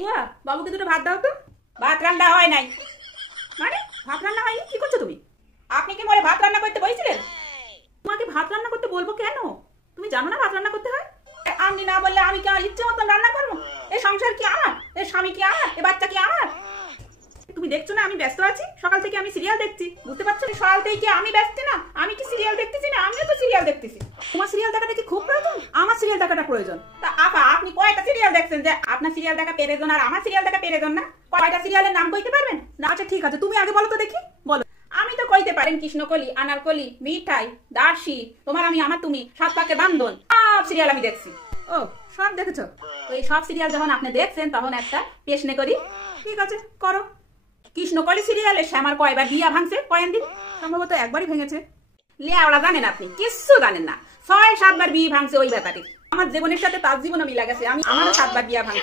বুয়া বাবুকে দুটো ভাত দাও তো। ভাত রান্না হয় নাই। মানে ভাত রান্না হয়নি? কি করছো তুমি? আপনি কি মোরে ভাত রান্না করতে বলেছিলেন? তোমাকে ভাত রান্না করতে বলবো কেন? তুমি জানো না ভাত রান্না করতে হয়? আপনি না বললে আমি কি আমার ইচ্ছে মতন রান্না করবো? এই সংসার কি আমার? এই স্বামী কি আমার? এই বাচ্চা কি আমার? তুমি দেখছো না আমি ব্যস্ত আছি, সকাল থেকে আমি সিরিয়াল দেখছি, বুঝতে পারছো? সকাল থেকে কি আমি ব্যস্ত না? আমি কি সিরিয়াল দেখতেছি না? আমিও তো সিরিয়াল দেখতেছি। তোমার সিরিয়াল দেখাটা কি খুব প্রয়োজন? আমার সিরিয়াল দেখাটা প্রয়োজন। তা আপা আপনি কয়টা সিরিয়াল দেখছেন যে আপনার সিরিয়াল দেখা প্রয়োজন আর আমার সিরিয়াল দেখা প্রয়োজন না? কয়টা সিরিয়ালের নাম কইতে পারবেন? না আচ্ছা ঠিক আছে, তুমি আগে বলো তো দেখি, বলো। আমি তো কইতে পারেন কৃষ্ণকলি, আনারকলি, মিঠাই, দার্শি, তোমার আমি আমার তুমি, সাত পাকে বান্ধন, সব সিরিয়াল আমি দেখছি। ও সব দেখেছো? তো এই সব সিরিয়াল যখন আপনি দেখছেন তখন একটা প্রশ্ন করি। ঠিক আছে করো। কৃষ্ণকলি সিরিয়ালে শ্যামার কয়বার বিয়া ভাঙছে কয়েন দিন? সম্ভবত একবারই ভেঙেছে। লেওড়া জানেন আপনি? কিচ্ছু জানেন না। ৬-৭ বার বিয়ে ভাঙছে ওই ব্যাপারে। আমার জীবনের সাথে তার জীবনও মিলা গেছে। আমারও ৭ বার বিয়া ভাঙছে।